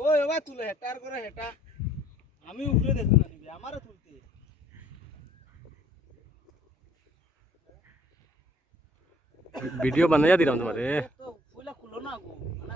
ওই বাবা তুলে হেটার করে হেটা আমি উপরে দেখো না নিবি আমারও তুলতে ভিডিও বানাইয়া দিলাম তোমারে তো ফুলা খুলো না গো মানে